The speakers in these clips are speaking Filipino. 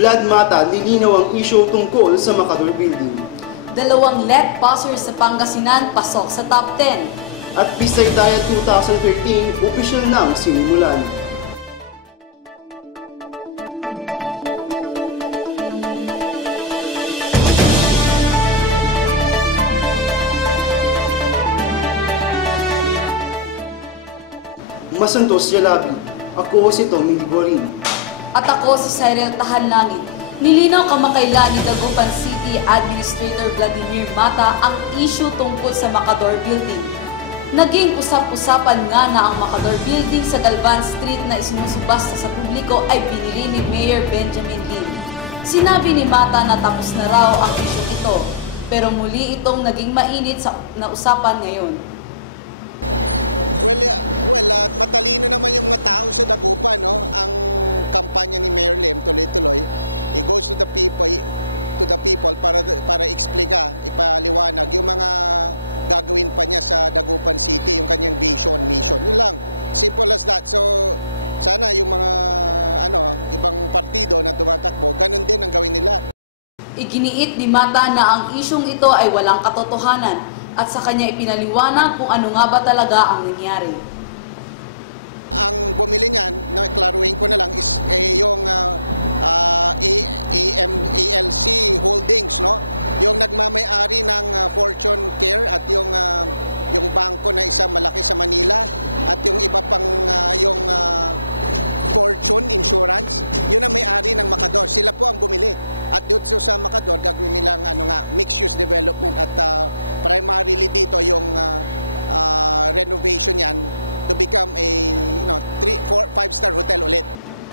Vlad Mata nilinaw ang isyu tungkol sa Macador Building. 2 LEP buzzers sa Pangasinan pasok sa top 10. At Bisaydaya 2013 opisyal nang sinimulan. Masantos Yalabi, ako si Tommy Ligorin. At ako si Cyril Tahanlangit. Nilinaw kamakailan ni Dagupan City Administrator Vladimir Mata ang issue tungkol sa Macador Building. Naging usap-usapan nga na ang Macador Building sa Galvan Street na isinusubasta sa publiko ay binili ni Mayor Benjamin Lim. Sinabi ni Mata na tapos na raw ang issue ito, pero muli itong naging mainit na usapan ngayon. Iginiit ni Mata na ang isyong ito ay walang katotohanan at sa kanya ipinaliwanag kung ano nga ba talaga ang nangyari.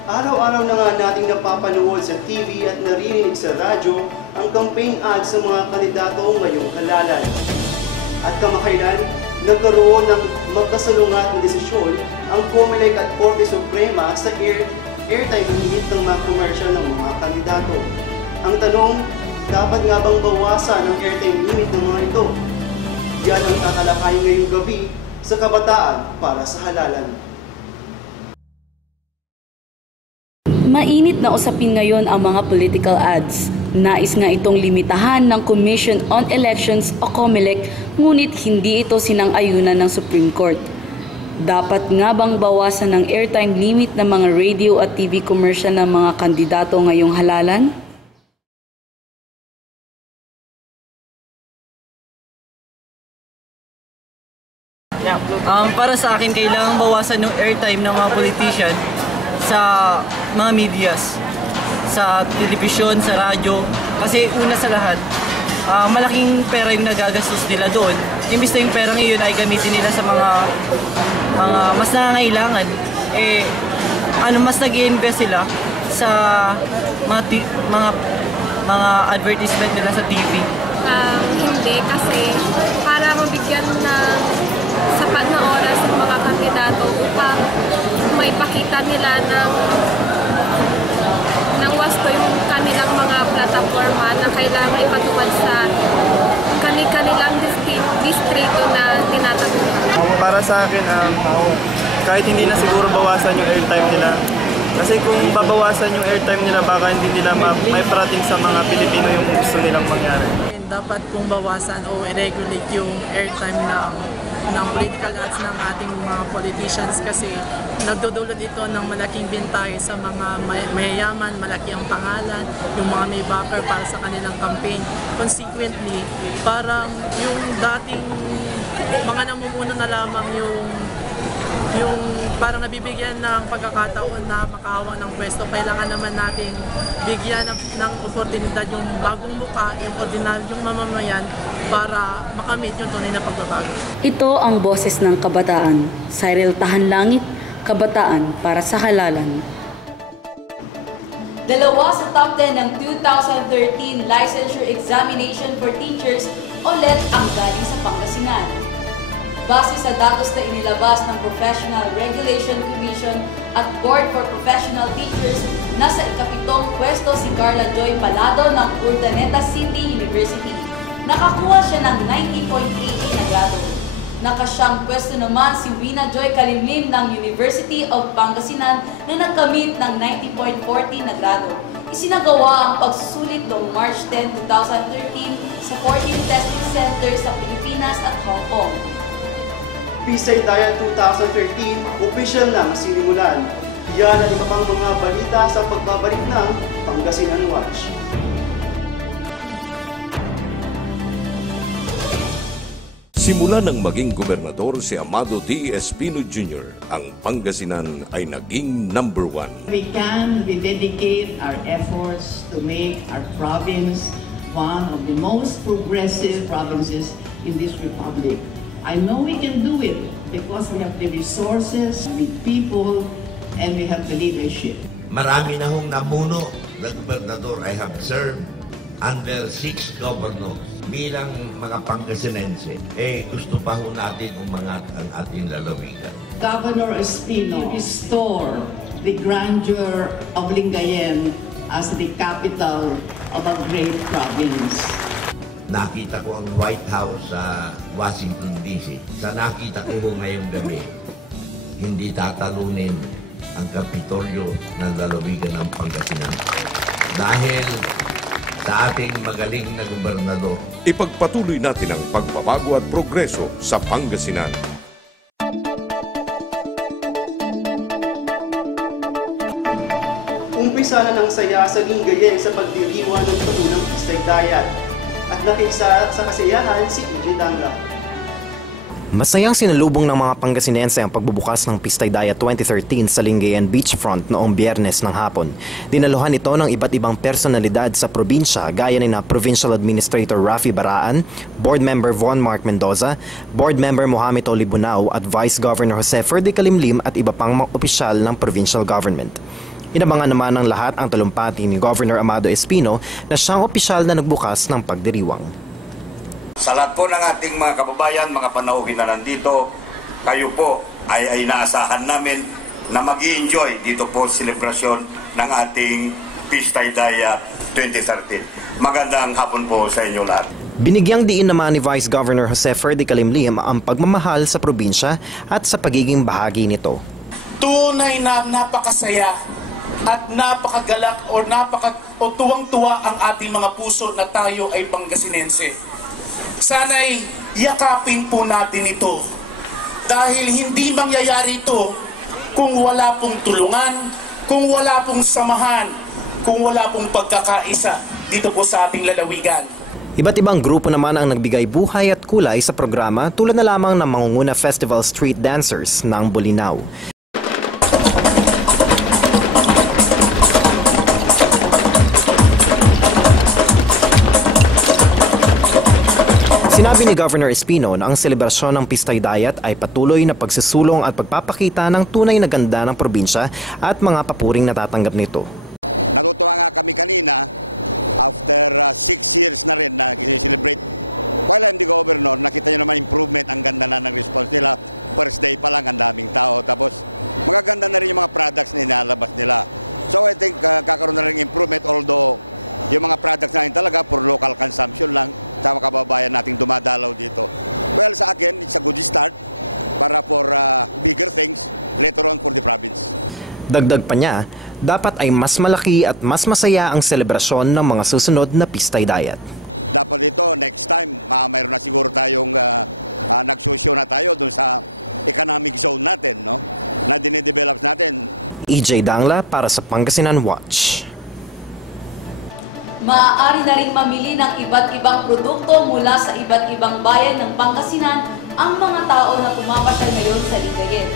Araw-araw na nga nating napapanood sa TV at naririnig sa radyo ang campaign ads sa mga kandidato ngayong halalan. At kamakailan, nagkaroon ng magkasalungat na desisyon ang COMELEC at Korte Suprema sa airtime limit ng mga commercial ng mga kandidato. Ang tanong, dapat nga bang bawasan ang airtime limit ng mga ito? Yan ang tatalakayin ngayong gabi sa Kabataan para sa Halalan. Mainit na usapin ngayon ang mga political ads. Nais nga itong limitahan ng Commission on Elections o COMELEC, ngunit hindi ito sinang-ayunan ng Supreme Court. Dapat nga bang bawasan ng airtime limit ng mga radio at TV commercial ng mga kandidato ngayong halalan? Para sa akin, kailangan bawasan ng airtime ng mga politician sa mga medias, sa telebisyon, sa radyo. Kasi una sa lahat, malaking pera yung nagagastos nila doon. Imbis na yung perang iyon ay gamitin nila sa mga mas nangangailangan. Mas nag-i-invest sila sa mga advertisement nila sa TV. Hindi, kasi para mabigyan ng sapat na oras ng mga kandidato upang maipakita nila ng wasto yung kanilang mga plataforma na kailangan ipatupad sa kanilang distrito na tinataguan. Para sa akin, kahit hindi na siguro bawasan yung airtime nila, kasi kung babawasan yung airtime nila, baka hindi nila may parating sa mga Pilipino yung gusto nilang mangyari. Dapat kung bawasan o i-regulate yung airtime ng political ads ng ating mga politicians, kasi nagdudulot ito ng malaking bintay sa mga mayayaman, malaki ang pangalan, yung mga may backer para sa kanilang campaign. Consequently, parang yung dating mga namumuno na lamang yung parang nabibigyan ng pagkakataon na makahawak ng pwesto. Kailangan naman natin bigyan ng oportunidad yung bagong mukha, yung ordinaryong mamamayan para makamit yung tunay na pagbabago. Ito ang boses ng kabataan. Cyril Tahanlangit, Kabataan para sa Halalan. 2 sa top 10 ng 2013 Licensure Examination for Teachers o LET ang galing sa Pangasinan. Base sa datos na inilabas ng Professional Regulation Commission at Board for Professional Teachers, nasa ikapitong pwesto si Carla Joy Palado ng Urdaneta City University. Nakakuha siya ng 90.88 na grado. Nakasyang pwesto naman si Wina Joy Kalimlim ng University of Pangasinan na nagkamit ng 90.40 na grado. Isinagawa ang pagsusulit noong March 10, 2013 sa 14 testing centers sa Pilipinas at Hong Kong. Pistay Diet 2013, opisyal na masinimulan. Yan ang iba pang mga balita sa pagbabalik ng Pangasinan Watch. Simula nang maging gobernador si Amado D. Espino Jr., ang Pangasinan ay naging number 1. We dedicate our efforts to make our province one of the most progressive provinces in this republic. I know we can do it because we have the resources, the people, and we have the leadership. Marami na hong namuno na gobernador. I have served under 6 governors. Bilang mga Pangasinense, gusto pa ho natin umangat ang ating lalawigan. Governor Espino restore the grandeur of Lingayen as the capital of a great province. Nakita ko ang White House sa Washington, D.C. Sa nakita ko ho ngayong gabi, hindi tatalunin ang Kapitolyo ng lalawigan ng Pangasinan. Dahil sa ating magaling na gobernador. Ipagpatuloy natin ang pagbabago at progreso sa Pangasinan. Umpisa na ng saya sa Lingayen sa pagdiriwang ng tunang Pistay Diet at nakiisa sa kasiyahan si EJ Dangla. Masayang sinalubong ng mga Pangasinense ang pagbubukas ng Pistay Diet 2013 sa Lingayen Beachfront noong Biyernes ng hapon. Dinaluhan ito ng iba't ibang personalidad sa probinsya gaya ni na Provincial Administrator Rafi Baraan, Board Member Von Mark Mendoza, Board Member Mohamed Olibunao at Vice Governor Jose Ferdy Kalimlim at iba pang mga opisyal ng provincial government. Inabangan naman ng lahat ang talumpati ni Governor Amado Espino na siyang opisyal na nagbukas ng pagdiriwang. Sa lahat po ng ating mga kababayan, mga panauhin na nandito, kayo po ay inaasahan namin na mag-i-enjoy dito po selebrasyon ng ating Pistay Diet 2013. Magandang hapon po sa inyo lahat. Binigyang diin naman ni Vice Governor Jose Ferdy Kalimlim ang pagmamahal sa probinsya at sa pagiging bahagi nito. Tunay na napakasaya at napakagalak o tuwang-tuwa ang ating mga puso na tayo ay Pangasinense. Sana'y yakapin po natin ito dahil hindi mangyayari ito kung wala pong tulungan, kung wala pong samahan, kung wala pong pagkakaisa dito po sa ating lalawigan. Iba't ibang grupo naman ang nagbigay buhay at kulay sa programa tulad na lamang ng Mangunguna Festival Street Dancers ng Bolinao. Sinabi ni Governor Espino na ang selebrasyon ng Pistay Diet ay patuloy na pagsusulong at pagpapakita ng tunay na ganda ng probinsya at mga papuring natatanggap nito. Dagdag pa niya, dapat ay mas malaki at mas masaya ang selebrasyon ng mga susunod na Pistay Diet. EJ Dangla para sa Pangasinan Watch. Maaari na rin mamili ng iba't ibang produkto mula sa iba't ibang bayan ng Pangasinan ang mga tao na pumapasyal ngayon sa Lingayen.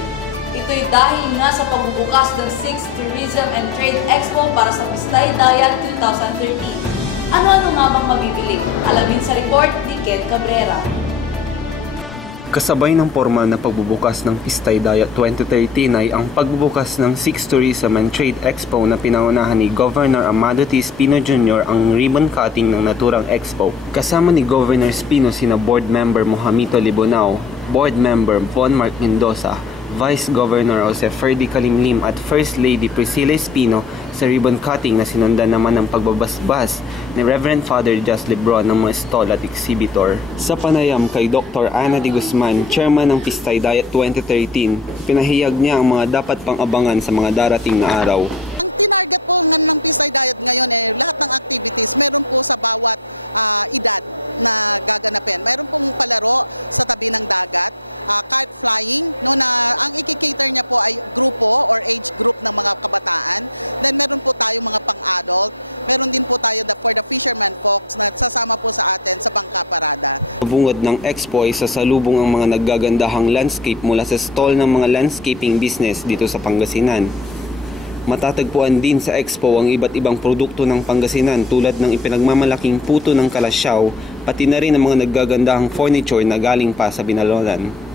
Ito'y dahil nga sa pagbubukas ng 6th Tourism and Trade Expo para sa Pistay Diet 2013. Ano-ano nga bang mabibili? Alamin sa report ni Ken Cabrera. Kasabay ng formal na pagbubukas ng Pistay Diet 2013 ay ang pagbubukas ng 6th Tourism and Trade Expo na pinangunahan ni Governor Amado T. Espino Jr. ang ribbon cutting ng naturang expo. Kasama ni Governor Espino sina Board Member Mohamed Olibunao, Board Member Von Mark Mendoza, Vice Governor Jose Ferdy Kalimlim at First Lady Priscilla Espino sa ribbon cutting na sinundan naman ng pagbabasbas ni Reverend Father Just Lebron ng mga stall at exhibitor. Sa panayam kay Dr. Ana de Guzman, Chairman ng Pistay Diet 2013, pinahayag niya ang mga dapat pang abangan sa mga darating na araw. bungad ng Expo ay sasalubong ang mga naggagandahang landscape mula sa stall ng mga landscaping business dito sa Pangasinan. Matatagpuan din sa Expo ang iba't ibang produkto ng Pangasinan tulad ng ipinagmamalaking puto ng Kalasyaw, pati na rin ang mga naggagandahang furniture na galing pa sa Binalonan.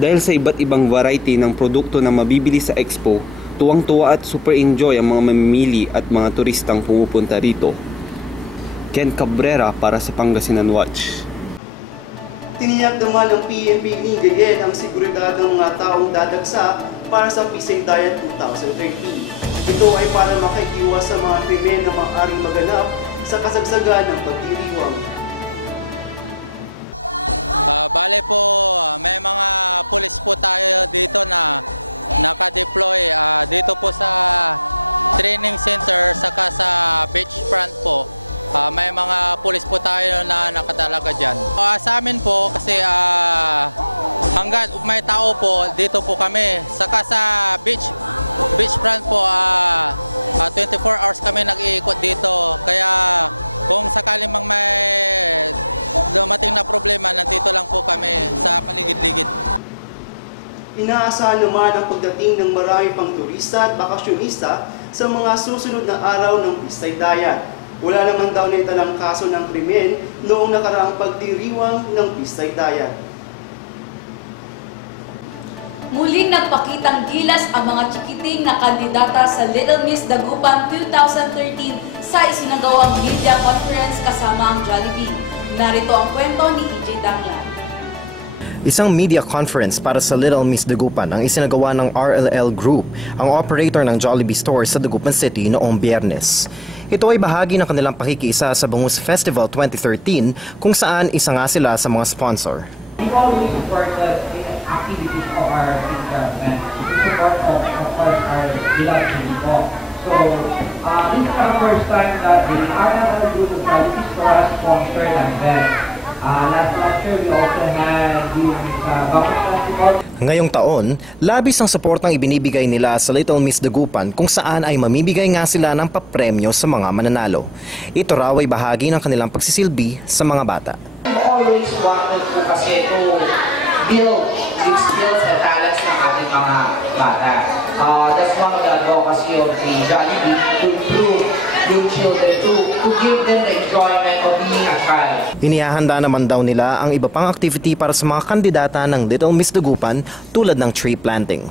Dahil sa iba't ibang variety ng produkto na mabibili sa Expo, tuwang-tuwa at super enjoy ang mga mamimili at mga turistang pumupunta rito. Ken Cabrera para sa Pangasinan Watch. Tiniyak naman ng PNP ni Gayen ang seguridad ng mga taong dadagsa para sa Pisay Diet 2013. Ito ay para makikiwas sa mga krimen na maaaring maganap sa kasagsagan ng pagdiriwang. Inaasahan naman ang pagdating ng marami pang turista at bakasyonista sa mga susunod na araw ng Pisay Diet. Wala naman daw naitalang kaso ng krimen noong nakaraang pagdiriwang ng Pisay Diet. Muling nagpakitang gilas ang mga chikiting na kandidata sa Little Miss Dagupan 2013 sa isinagawang media conference kasama ang Jollibee. Narito ang kwento ni EJ Dangla. Isang media conference para sa Little Miss Dagupan ang isinagawa ng RLL Group, ang operator ng Jollibee store sa Dagupan City noong Biyernes. Ito ay bahagi ng kanilang pakikiisa sa Bangus Festival 2013 kung saan isa nga sila sa mga sponsor. We always support the activities of our and support of course our beloved people. So this is our first time that the RLL Group of Jollibee store has sponsored an event. Last year we also had the Bangus Festival. Ngayong taon, labis ang suportang ibinibigay nila sa Little Miss Dagupan kung saan ay mamimigay nga sila ng papremyo sa mga mananalo. Ito raw ay bahagi ng kanilang pagsisilbi sa mga bata. We always wanted po kasi to build the skills and talents ng ating mga bata. That's one of the advocacy of the Jollibee to improve yung children, to give them the enjoyment of being a child. Inihahanda naman daw nila ang iba pang activity para sa mga kandidata ng Little Miss Dagupan tulad ng tree planting.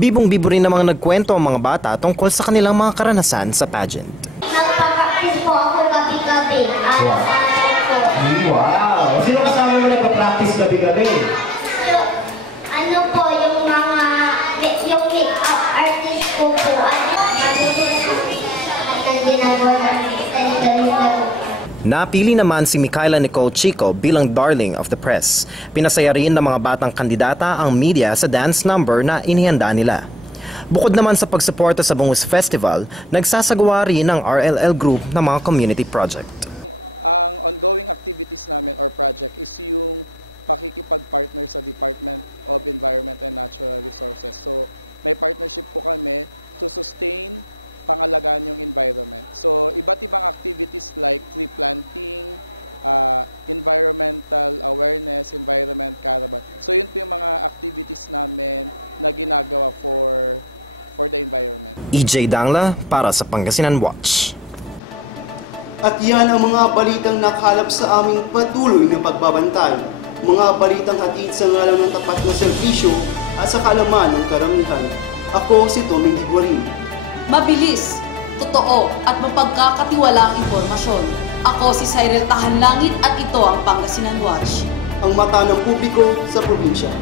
Bibong-bibo rin namang nagkwento ang mga bata tungkol sa kanilang mga karanasan sa pageant. Nagpa-practice po ako gabi-gabi. Wow! Sino kasama mo nagpa-practice gabi-gabi? Ano po, yung make-up artist ko po. Napili naman si Micaela Nicole Chico bilang Darling of the Press. Pinasaya rin ng mga batang kandidata ang media sa dance number na inihanda nila. Bukod naman sa pagsuporta sa Bangus Festival, nagsasagawa rin ang RLL Group ng mga community project. EJ Dangla para sa Pangasinan Watch. At yan ang mga balitang nakalap sa aming patuloy na pagbabantay. Mga balitang hatid sa ngalan ng tapat na serbisyo at sa kaalaman ng karamihan. Ako si Tommy Diguarin. Mabilis, totoo at mapagkakatiwalaang impormasyon. Ako si Cyril Tahanlangit at ito ang Pangasinan Watch. Ang mata ng publiko sa probinsya.